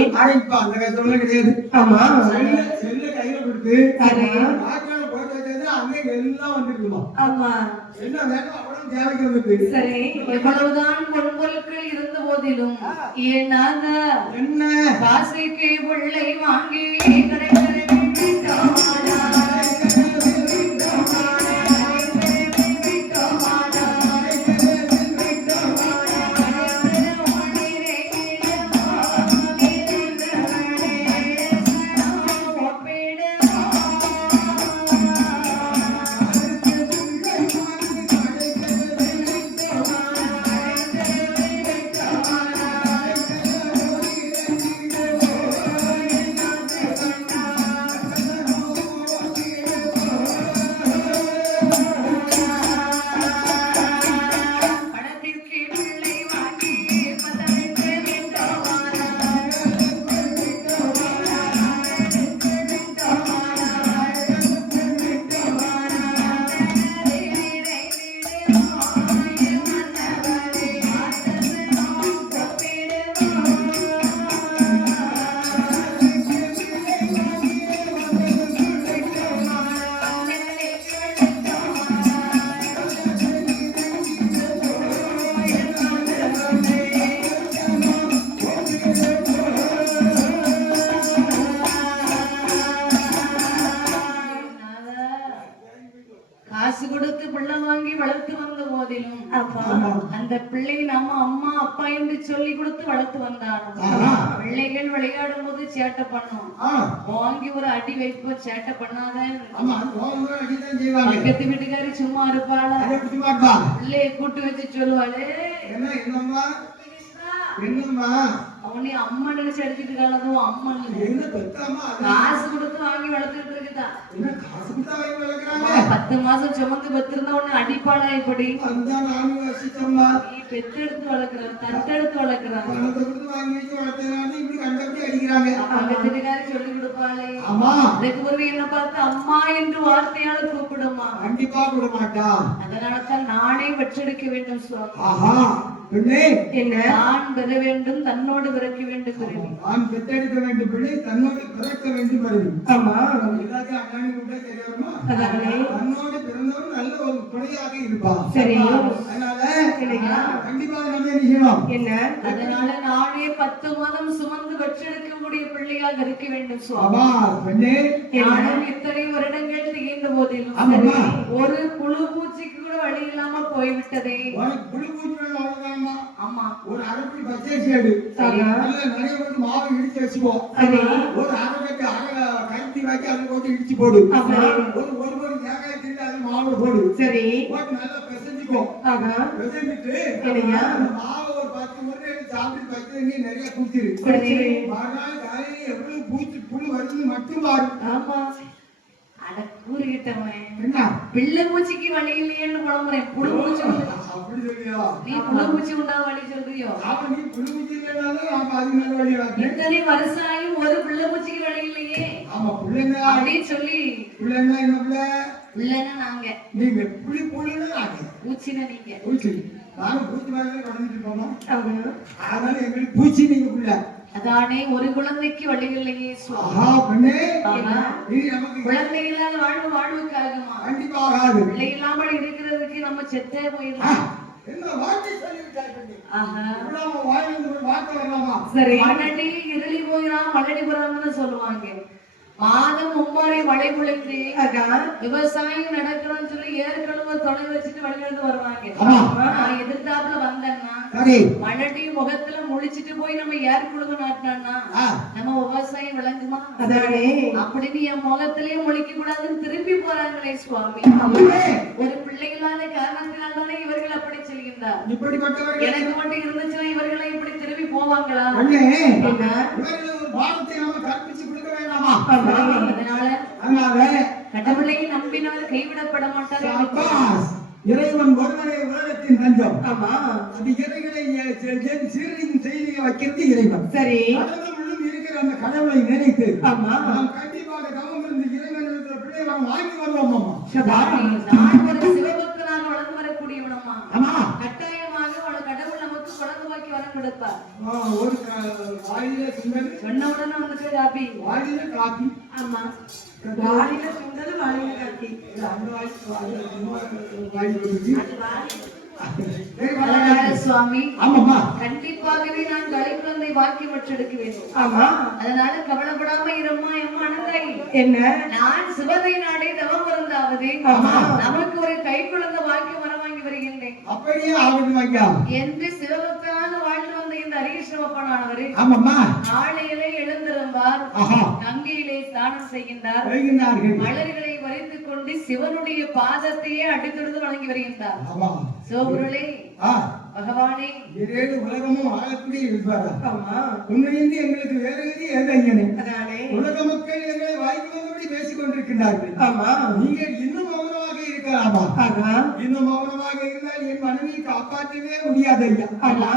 இப்ப அந்த கஷ்டம் கிடையாது. ஆமா செல்ல கையில கொடுத்து வாய்க்கால போட்டு வச்சது அங்கே எல்லாம் வந்துருக்குமா. ஆமா என்ன வேணும் அவ்வளவு தேவைக்கு வந்துருக்கு. சரி எவ்வளவுதான் பொன்பொருட்கள் இருந்த போதிலும் ஏனாக என்ன காசுக்கு பிள்ளை வாங்கி கடை காசு கொடுத்து பிள்ளை வாங்கி வளர்த்து வந்த போதிலும் அந்த பிள்ளை நம்ம அம்மா அப்பா என்று சொல்லி கொடுத்து வளர்த்து வந்தாலும் பிள்ளைகள் விளையாடும் போது சேட்டை பண்ணும். வாங்கி ஒரு அடி வைப்போம் சேட்டை பண்ணாத. பக்கத்து வீட்டுக்காரி சும்மா இருப்பாளா பிள்ளைய கூட்டு வச்சு சொல்லுவாளே அவனே அம்மா நினைச்சு அடிச்சுட்டு காலதும் அம்மா காசு கொடுத்து வாங்கி வளர்த்துட்டு இருக்குதா. 10 மாசம் சுமந்து பெற்றிருந்தா உன்னை அடிப்பாளா இப்படி நீ பெத்தெடுத்து வளர்க்கிற தத்தெடுத்து வளர்க்கிறாங்க சொல்லி கொடுப்பாளே. அதுக்கு பிறகு என்ன பார்த்து அம்மா என்று வார்த்தையால கூப்பிடுமா கண்டிப்பா கூட மாட்டா. அதனாலதான் நானே வெற்றெடுக்க வேண்டும் நான் பெற வேண்டும் தன்னோடு பிறக்க வேண்டும் நான் பெற்றெடுக்க வேண்டும் பிள்ளை தன்னோடு பிறக்க வேண்டும். ஆமா எல்லாத்தையும் அண்ணாணி கூட தெரியாமா தன்னோடு பிறந்தவன் நல்ல ஒரு துணையாக இருப்பான். சரி அதனால கண்டிப்பா நம்ம என்ன செய்யணும் என்ன அதனால நானே 10 மாதம் சுமந்து வெற்றெடுக்கக்கூடிய பிள்ளையாக இருக்க வேண்டும் சுவாமி. நானும் இத்தனை வருடங்கள் திகைந்த போதிலும் ஒரு புழு பூச்சிக்கு கூட வழி இல்லாம போய்விட்டதே. புழு பூச்சி ஆமா ஒரு அரைப்படி பச்சரிசி எடு நிறைய பேருக்கு மாவு இடிச்சு வச்சுப்போம். ஒரு அரைக்கட்டு கருத்தி வாக்கி அதை போட்டு இடிச்சு போடு. ஒரு தேங்காய் திருடி அது மாவு போடு. சரி போட்டு நல்லா பிசைஞ்சுக்கோ. பிசைஞ்சிட்டு மாவு ஒரு 10 முறை எடுத்து சாப்பிட்டு பச்சை நிறைய குடிச்சிரு. மறுநாள் காலையில எவ்வளவு பூச்சி புழு வருதுன்னு மட்டும் பாரு. ஆமா அட கூறிட்டவன் பிள்ளை பூச்சிக்கு வழி இல்லையேன்னு புலம்புறேன். புழு பூச்சி அப்படி சொல்லியா நீ புழு பூச்சி உண்டா வழி சொல்றியோ? நீ புழு பூச்சி இல்லைனாலும் அது நல்ல வழி. இத்தனை வருஷம் ஆயும் ஒரு பிள்ளை பூச்சிக்கு வழி இல்லையே. ஆமா பிள்ளைங்க அப்படின்னு சொல்லி பிள்ளைங்க என்ன பிள்ளை பிள்ளைன்னா நாங்க நீங்க புழுன்னா நாங்க பூச்சினா நீங்க பூச்சி நானும் பூச்சி மாதிரி வளர்ந்துட்டு போனோம். அதனால எங்களுக்கு பூச்சி நீங்க பிள்ளை. அதானே ஒரு குழந்தைக்கு வழி இல்லையே. குழந்தை இல்லாத வாழ்வுக்கு ஆகுமா? கண்டிப்பாக பிள்ளை இல்லாமல் இருக்கிறதுக்கு நம்ம செத்தே போயிடலாம். சரி மண்ணடி இருளி போயிடாம மல்லடி போறாங்கன்னு சொல்லுவாங்க. மாதம் 3 மழை பொழிந்து விவசாயம் நடக்கணும்னு சொல்லி ஏற்கனவே தொடங்கி வச்சுட்டு வெளியிலிருந்து வருவாங்க. நான் எதிர்த்தாப்புல வந்தேன்னா மழடி முகத்துல முழிச்சிட்டு போய் நம்ம ஏர் குழுவு நாட்டினா நம்ம விவசாயம் விளங்குமா? அப்படின்னு என் முகத்திலேயே முழிக்க கூடாதுன்னு திரும்பி போறாங்களே சுவாமி. ஒரு பிள்ளைகளான காரணத்தினால்தானே இவர்கள் அப்படி சொல்கின்றார். எனக்கு மட்டும் இருந்துச்சுன்னா இவர்களை இப்படி திரும்பி போவாங்களா? அதனால கடவுளை நம்பினால் கைவிடப்பட மாட்டார். இறைவன் ஒருவரே உலகத்தின் தஞ்சம். ஆமா அது இறைகளை சீரழிக்கும் செய்தியை வைக்கிறது இறைவன். சரி இருக்கிற அந்த கடவுளை நினைத்து நாம் கண்டிப்பாக தவம் இருந்து இறைவன் இருக்கிற பிள்ளை வாங்கி வருவோம். நான் ஒரு சிவபக்தனாக வளர்ந்து வரக்கூடியவனம்மா. கட்டாயமாக கடவுள் நமக்கு குழந்தை வாக்கி வர கொடுப்பார். ஒரு வாயில சுண்டல் சொன்ன உடனே வந்துட்டு காப்பி. வாயில காப்பி. ஆமா, வாயில சுண்டல் வாயில காப்பி. அந்த வாயில் சுவாமி, ஆமாமா, கண்டிப்பாகவே நான் கலைக்குழந்தை வாக்கி பெற்றெடுக்க வேண்டும். ஆமா, அதனால கவலைப்படாம இருமா எம்மா அனந்தாயி. என்ன நான் சிவனை நாடே தவம் இருந்தாவது நமக்கு ஒரு கை குழந்தை வாக்கி வர வாங்கி வருகின்றேன். அப்படியே ஆகட்டும் ஐயா என்று சிவபக்தனாக வாழ்ந்து வந்த இந்த ஹரிகிருஷ்ணப்பனானவரே ஆமாமா காலையிலே எழுந்திருந்தார். கங்கையிலே ஸ்நானம் செய்கின்றார். மலர்களை வரைத்துக் கொண்டு சிவனுடைய பாதத்தையே அடித்தெடுத்து வணங்கி வருகின்றார். சிவபுருளே, பகவானே, உலகமும் ஆகக்கூடிய இருப்பாரா? உண்மையின்றி எங்களுக்கு வேற எது ஏதையனே. உலக மக்கள் எங்களை வாய்க்கும்படி பேசிக் கொண்டிருக்கிறார்கள். ஆமா, நீங்கள் இன்னும் மௌனமாக இருக்கலாமா? இன்னும் மௌனமாக இருந்தால் என் மனைவியை காப்பாற்றவே முடியாது ஐயா.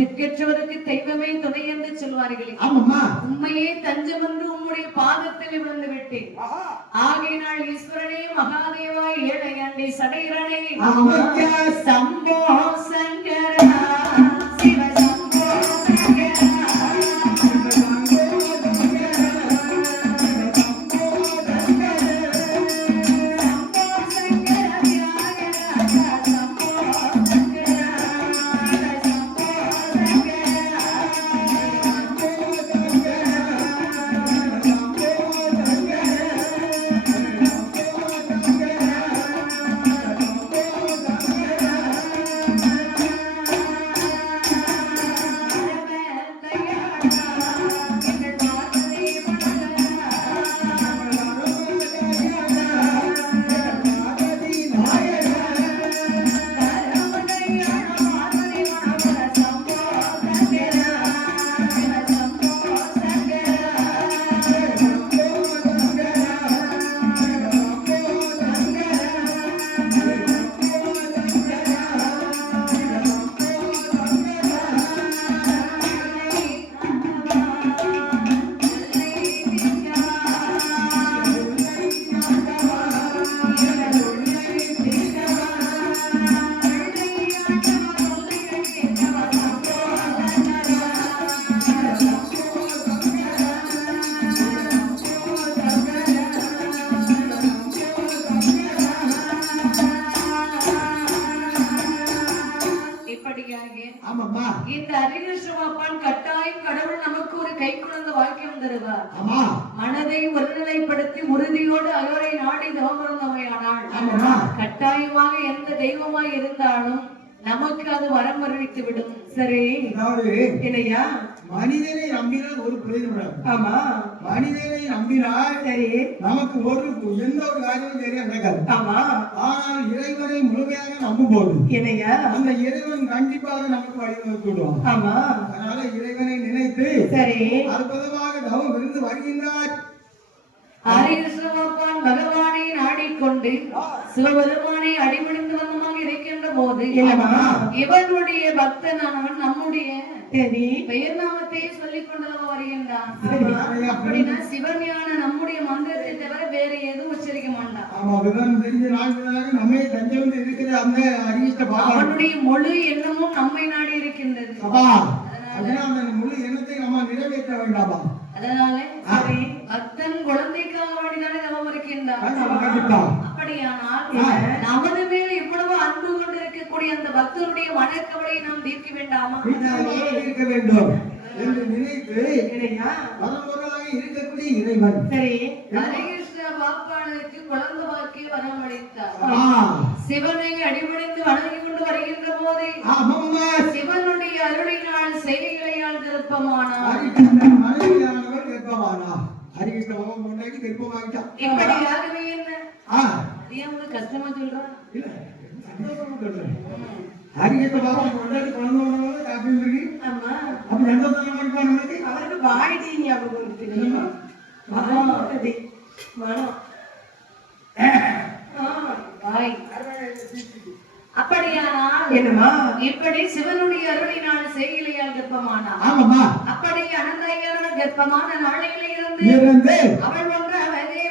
திக்கற்றவருக்கு தெய்வமே துணை என்று சொல்வார்களே. ஆமாமா, உண்மையே தஞ்சம் என்று உம்முடைய பாதத்தில் விழுந்து விட்டேன். ஆகையினால் ஈஸ்வரனே, மகாதேவா, ஏழையாண்டி சடையரனே, சம்போ சங்கரா, சிவ சம்போ சங்கரா, இந்த ஹரிகிருஷ்ணன் கட்டாயம் கடவுள் நமக்கு ஒரு கை குழந்தை வாக்கியம் தருவார். மனதை ஒருநிலைப்படுத்தி உறுதியோடு அவரை நாடி தவமிருந்தவையானால் கட்டாயமாக எந்த தெய்வமாய் இருந்தாலும் நமக்கு அது வரம் அறிவித்து விடும். சரி, இல்லையா? மனிதனை நம்பினால் ஒரு பிரயோஜனம். ஆமா, மனிதனை நம்பினால் சரி நமக்கு எந்த ஒரு காரியமும் சரியா நடக்காது. ஆமா, ஆனால் இறைவனை முழுமையாக நம்பும் போது இல்லையா, அந்த இறைவன் கண்டிப்பாக நமக்கு வழிவகுத்து விடுவான். ஆமா, அதனால இறைவனை நினைத்து சரி அற்புதமாக தவம் இருந்து வருகின்றார். ஹரிகிருஷ்ணன் பகவானை நாடிக்கொண்டு சிவபெருமானை அடிபணிந்து வந்தமாக இருக்கின்ற போது இவனுடைய பக்தனானவன் நம்முடைய பெயர் நாமத்தையே சொல்லிக் கொண்டதாக வருகின்றான். அப்படின்னா சிவஞான நம்முடைய மந்திரத்தை தவிர வேற எதுவும் உச்சரிக்க மாட்டான். அவனுடைய முழு எண்ணமும் நம்மை நாடி இருக்கின்றது. முழு எண்ணத்தை நம்ம நிறைவேற்ற வேண்டாமா? அதனால பக்தன் குழந்தைக்காக வேண்டிதானே தவம் இருக்கின்றான். அப்படியானால் நமது மேல் இவ்வளவு அன்பு கொண்டு இருக்கக்கூடிய அந்த பக்தனுடைய மனக்கவலையை நாம் தீர்க்க வேண்டாமா? இருக்க வேண்டும் என்று நினைத்து வரம்பொருளாக இருக்கக்கூடிய இறைவன் சரி ஹரிகிருஷ்ண பாப்பானுக்கு குழந்தை வாக்கி வரமளித்தார். சிவனை அடிபணிந்து வணங்கி கொண்டு வருகின்ற போது சிவனுடைய அருளினால் செய்திகளையால் திருப்பமானார். இப்படியாகவே என்ன உங்களுக்கு கஷ்டமா சொல்றான்? அவருக்கு வாய்டி ஞாபகம் தெரியுமா? அப்படியானால் என்னமா இப்படி சிவனுடைய அருளினால் செய்யலையால் கர்ப்பமானார். அப்படி அனந்தையான கர்ப்பமான நாளையில இருந்து அவள் ஒன்று அவரே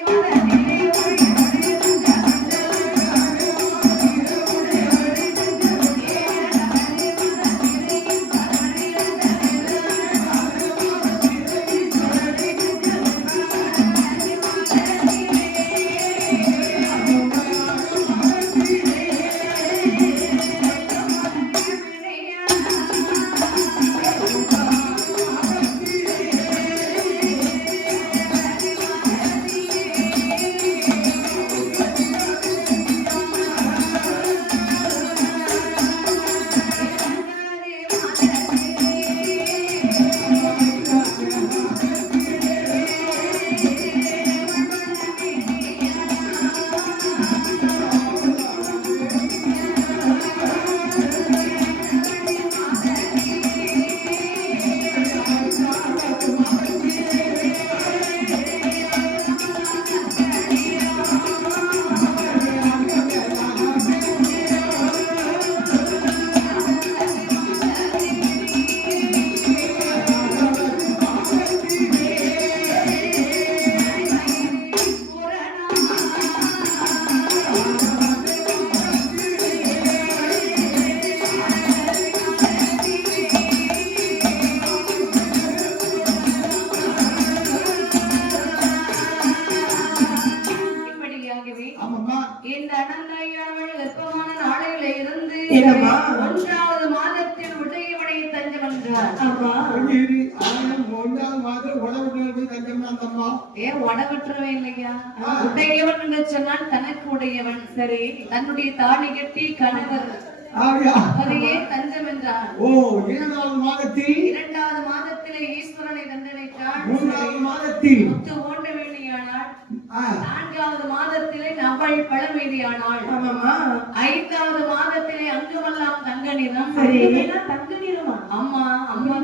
என்னம்மா? 1வது மாதத்தில் உடையவனை தஞ்சம் என்றார். ஆமா. ஒன்றாவது மாதம் உடம்புல போய் தஞ்சம் தான் தம்மா. உடவற்றவன் இல்லையா? உடையவன் என்று சொன்னால் தனக்கு உடையவன். சரி, தன்னுடைய தாலி கட்டி கணவர் அப்படியா? அதையே தஞ்சம் என்றார். ஓ, 2வது மாதத்தில் 2வது மாதத்திலே ஈஸ்வரனை தந்தனைத்தான். 3வது மாதத்தில் முத்து ஓண்ட வேண்டியானாள். ஆ, 4வது மாதத்திலே நவள் பழமேதியானாள். ஆமாம்மா. 5வது மாதத்திலே அங்குமெல்லாம் தங்க நிறம். சரி. தங்க நிறமா? அம்மா அம்மா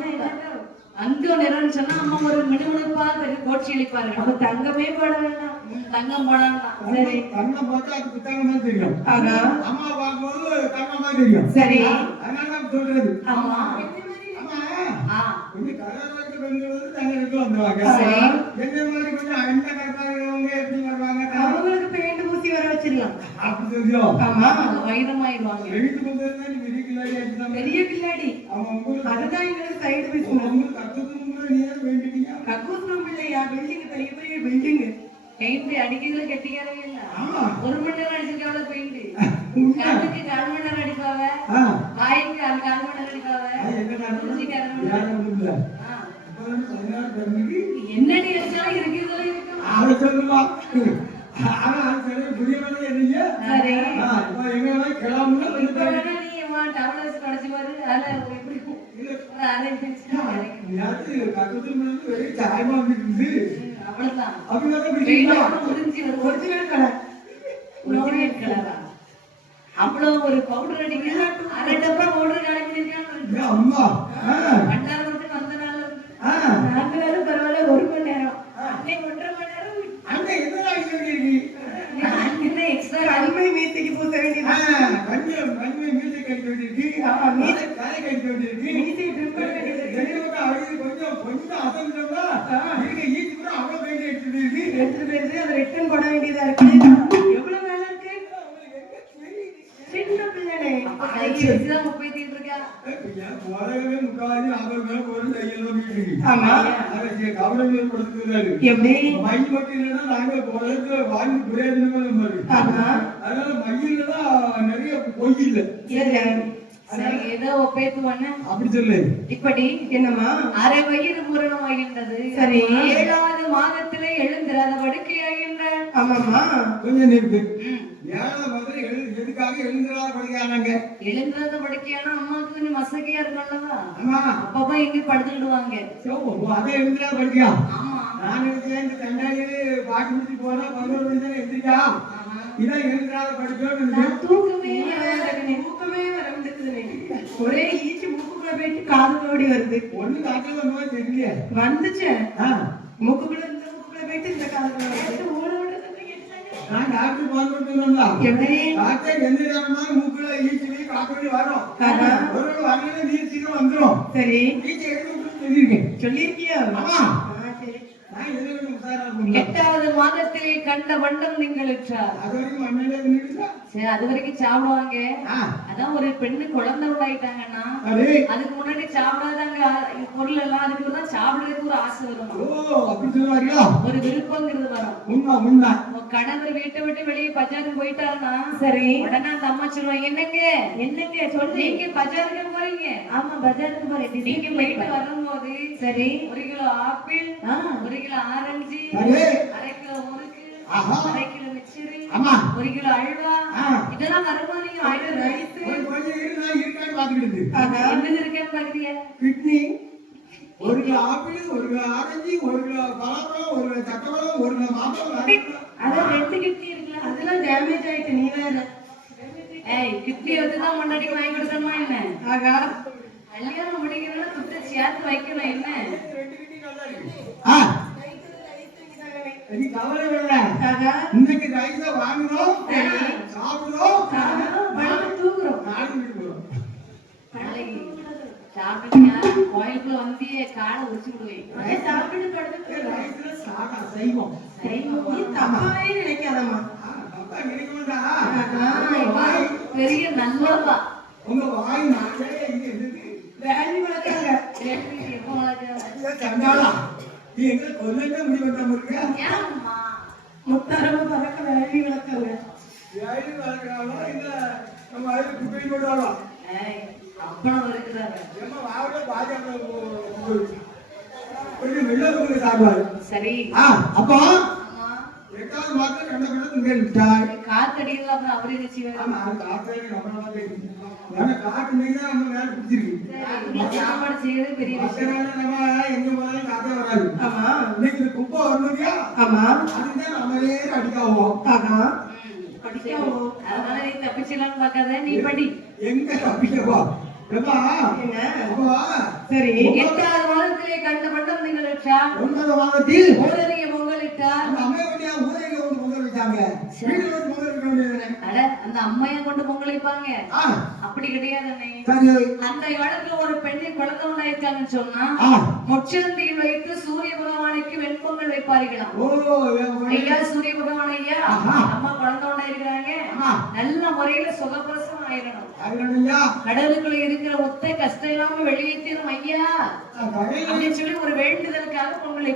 அங்க நிறம்னு சொன்னா அம்மா ஒரு மினுமினுப்பா கோட்சி அளிப்பார்கள். அப்ப தங்கமே போட வேண்டாம். தங்கம் போடலாம். சரி. கண்ணை பார்த்தா அது புத்தகமா தெரியும். ஆனா அம்மா பார்க்கும்போது தங்கமா தெரியும். சரி. அதனால நான் சொல்றது. ஆமா. அம்மா, ஆ. கொஞ்சம் கலர்வாய்க்கு பெண்கள் வந்து தங்களுக்கு வந்துருவாங்க. சரி. என்ன மாதிரி கொஞ்சம் அண்ணன் கருப்பாங்க எப்படி வருவாங்க? அவங்களுக்கு பெயிண்ட் பூசி வர வச்சிடலாம். அப்படி தெரியும். ஆமா. வைரமாயிருவாங்க. எழுத்து கொண்டு நீ பெரிய கிளாடி ஆச்சுதான். பெரிய பிள்ளாடி. அவன் உங்களுக்கு அதுதான் எங்களுக்கு சைடு பிசினஸ். உங்களுக்கு கத்துக்கு நீ ஏன் வேண்டிட்டீங்க? கக்கூஸ்லம் இல்லையா? பில்டிங் பெரிய பெரிய பில்டிங். பெயிண்ட் அடிக்கிறதுல கெட்டிக்காரே இல்ல. ஆமா. 1 மணி நேரம் அடிச்சிருக்காவல பெயிண்ட். கண்ணுக்கு 1/4 மணி நேரம் அடிப்பாவ. ஆ. வாய்க்கு 1/4 மணி நேரம் அடிப்பாவ. என்ன காரணம்? மூஞ்சிக்கு 1/2 மணி நேரம். யாரும் இல்ல. ஆ. அப்ப 16 தம்பிக்கு என்னடி அடிச்சாலும் இருக்கிறதுல இருக்கும். அதை சொல்லுவா. ஆனா அது சரி புரியவே இல்லையே. சரி. இப்போ எங்க கிளம்புனா இப்ப வேணா நீ டவலர்ஸ் கடைசி மாதிரி அதுல எப்படி ஒரு அரை யாரு கக்கத்துல வந்து வெறும் சாயமா வந்துட்டு அவ்வளவுதான். அப்படிதான் பிடிக்குமா? உறிஞ்சி ஒரிஜினல் கலர் நோரியட் கலரா அவ்வளவு ஒரு பவுடர் அடிக்க 1/2 டப்பா பவுடர் கலக்கிருக்காங்க. அம்மா பண்டாரத்துக்கு வந்த நாள் நாலு நேரம் பரவாயில்ல, 1 மணி நேரம். அன்னைக்கு 1.5 மணி நேரம் அங்க என்ன ஆகிட்டு அன்னைக்கு எக்ஸ்ட்ரா கண்மை மீசைக்கு பூச வேண்டியது. கண்மை மியூசிக் கழிக்க வேண்டியிருக்கு. மியூசிக் கரை கழிக்க வேண்டியிருக்கு. மீசை ட்ரிம் பண்ண வேண்டியது. கொஞ்சம் அசந்தோம்னா இருக்க ஈச்சு கூட அவ்வளவு பெயிண்ட் எடுத்துட்டு இருக்கு. எடுத்துட்டு போயிருந்து அதை ரிட்டர்ன் போட வேண்டியதா இருக்கு. எவ்வளவு வேலை இருக்கு? சின்ன பிள்ளை. தான் முப்பத்திட்டு இருக்கா. உலகமே முக்காவாசி 50 பேர் ஒரு தையெல்லாம் வீட்டுக்கு. ஆமா. அதை கவனம் கொடுத்துருக்காரு. எப்படி? மை மட்டும் இல்லைன்னா நாங்க உலகத்துல வாங்கி பிரயோஜனமா மாதிரி. ஆமா. அதனால மையில தான் நிறைய பொய் இல்லை. சரி, ஏதோ ஒப்பேத்து பண்ண அப்படி சொல்லு. இப்படி என்னம்மா? அரை வயிறு பூரணமாகின்றது. சரி. 7வது மாதத்திலே எழுந்திராத படுக்கையாகின்ற. ஆமாம்மா. கொஞ்சம் நிறுத்து. 7வது மாதம் எதுக்காக எழுந்திராத படிக்கிறாங்க? எழுந்திராத படுக்கையானா அம்மாவுக்கு கொஞ்சம் மசக்கையா இருக்கும்லவா? ஆமா. அப்பப்ப எங்க படுத்துக்கிடுவாங்க. அதை எழுந்திராத படிக்கா. ஆமா. நான் நினைச்சேன் இந்த கண்டாயிலே பாட்டு முடிச்சு போனா 11 மணி நேரம் எழுந்திரிக்கா. இதான் எழுந்திராத படிக்கணும். நான் தூக்கமே தூக்கமே வர முடியுது. ஒரே ஈச்சு மூக்குக்குள்ள போயிட்டு காது ஓடி வருது. ஒண்ணு காட்டுல வந்த மாதிரி தெரியலையே. வந்துச்சு. மூக்குக்குள்ள இந்த மூக்குக்குள்ள போயிட்டு இந்த காதுக்குள்ள வருது. நான் டாக்டர் போன் பண்ணிட்டு எப்படி? டாக்டர் எந்த நேரமா மூக்குல ஈச்சு காட்டு வரும். ஒரு வரல நீர் சீக்கிரம் வந்துடும். சரி. ஈச்சு எடுத்து சொல்லியிருக்கேன். சொல்லியிருக்கியா? ஆமா. சரி. நான் எதுவும் உசாரா இருக்கும். 8வது மாதத்திலே கண்ட வண்டம் நீங்களுற்றார். அது வரைக்கும் மண்ணிலே நின்றுட்டா. சரி, அது வரைக்கும் சாப்பிடுவாங்க. அதான் ஒரு பெண்ணு குழந்தை உண்டாயிட்டாங்கன்னா அதுக்கு முன்னாடி சாப்பிடாதாங்க பொருள் எல்லாம் அதுக்கு தான் சாப்பிடுறதுக்கு ஒரு ஆசை வரும். ஓ, அப்படி சொல்லுவாங்களா? ஒரு விருப்பங்கிறது வரும். உண்மை உண்மை. கணவர் வீட்டை விட்டு வெளியே பஜாருக்கு போயிட்டாருன்னா சரி, உடனே அந்த அம்மா சொல்லுவாங்க, என்னங்க சொல்லு, நீங்க பஜாருக்கு போறீங்க. ஆமா, பஜாருக்கு போறீங்க. நீங்க போயிட்டு வரும்போது சரி 1 kilo apple, 1 kilo orange, 1/2 kilo முறுக்கு, 1/2 கிலோ மிச்சரு, 1 கிலோ அல்வா, இதெல்லாம் வரும்போது நீங்க வாங்கிட்டு ரைஸ் கொஞ்சம் இருக்கான்னு பாத்துக்கிட்டு என்ன இருக்கேன்னு பாக்குறீங்க. Kidney, 1 kilo apple, 1 kilo orange, 1 kilo பலாப்பழம், 1 கிலோ சக்கரப்பழம், 1 கிலோ மாம்பழம். அதான் 2 கிட்னி இருக்குல்ல, அதெல்லாம் டேமேஜ் ஆயிட்டு. நீ வேற கிட்னி வச்சுதான் முன்னாடி வாங்கி கொடுக்கணுமா என்ன? ஆகா, கல்யாணம் முடிக்கிறதுனா குத்த சேர்த்து வைக்கணும் என்ன? 2 கிட்னி நல்லா இருக்கு. நீ கவலை வேணா. இன்னைக்கு ரைஸ வாங்குறோம், சாப்பிடுறோம், தூக்குறோம். நாளைக்கு போறோம். சாப்பிட்டீங்க கோயிலுக்குள்ள வந்து காலை உரிச்சு விடுவேன். சாப்பிட்டு படுத்து ரைஸ்ல சாதா சைவம். தப்பாவே நினைக்காதம்மா. அப்பா நினைக்க மாட்டா. பெரிய நல்லவா. உங்க வாய் நாளே இது என்னது? வேலி வளர்க்காங்க. எப்ப வளர்க்க சண்டாளா நீ எங்க கொல்லங்க முடிவெட்டாம இருக்க? ஏம்மா முத்தாரமா பறக்க வேலி வளர்க்காங்க. வேலி வளர்க்கறாளோ இல்ல நம்ம அதுக்கு குப்பை போடுவாளோ? அப்பளம் இருக்குதாங்க. ஏம்மா, வாவுல பாஜக கொஞ்சம் வெளில வந்து சாப்பிடுவாரு. சரி. அப்போ ஆமா. 8வது மாதத்துல கண்ட கண்ட துங்க விட்டார். காத்தடியில் அப்புறம் அவரே நிச்சயம். ஆமா, அது காத்தே நம்மளால தெரியும். ஏன்னா காத்து மீன் தான் நம்ம மேல பிடிச்சிருக்கு. சாப்பாடு செய்யறது பெரிய விஷயம். மத்த நம்ம எங்க போனாலும் காத்தே வராது. ஆமா இன்னைக்கு இந்த குப்பை வரணும்யா, ஆமா அதுதான் நம்மளே அடிக்காவோம். ஆகா படிக்கவும். அதனால நீ தப்பிச்சலாம்னு பார்க்காத, நீ படி. எங்க தப்பிக்கப்பா? ஏப்பா, என்ன அப்பா, சரி 8வது மாதத்திலே கண்ட பண்டம் நீங்கள் வச்சார். 9வது மாதத்தில் ஊரறிய பொங்கலிட்டார். அந்த அம்மையுடைய ஊரையில வந்து பொங்கல் வச்சாங்க. வீட்டுல வந்து பொங்கல் வைக்க வேண்டியதுதானே? அட, அந்த அம்மையை கொண்டு பொங்கல் வைப்பாங்க. ஆ, அப்படி கிடையாது அண்ணே. சரி. அந்த காலத்துல ஒரு பெண்ணை குழந்தை உண்டாயிருக்காங்கன்னு சொன்னா ஆ, முச்சந்தியில் வைத்து சூரிய பகவானுக்கு வெண்பொங்கல் வைப்பார்களாம். ஓ, என் ஐயா சூரிய பகவான் ஐயா, ஆஹா. அம்மா குழந்தை உண்டாயிருக்கிறாங்க, ஆமா. நல்ல முறையில சுகப்பிரசவம் ஆயிடணும். ஐயா, கடலுக்குள்ள இருக்கிற ஒத்த கஷ்டம் இல்லாம வெளியேற்றிடும் ஐயா கடையில அப்படின்னு சொல்லி ஒரு வேண்டுதலுக்காக பொங்கல்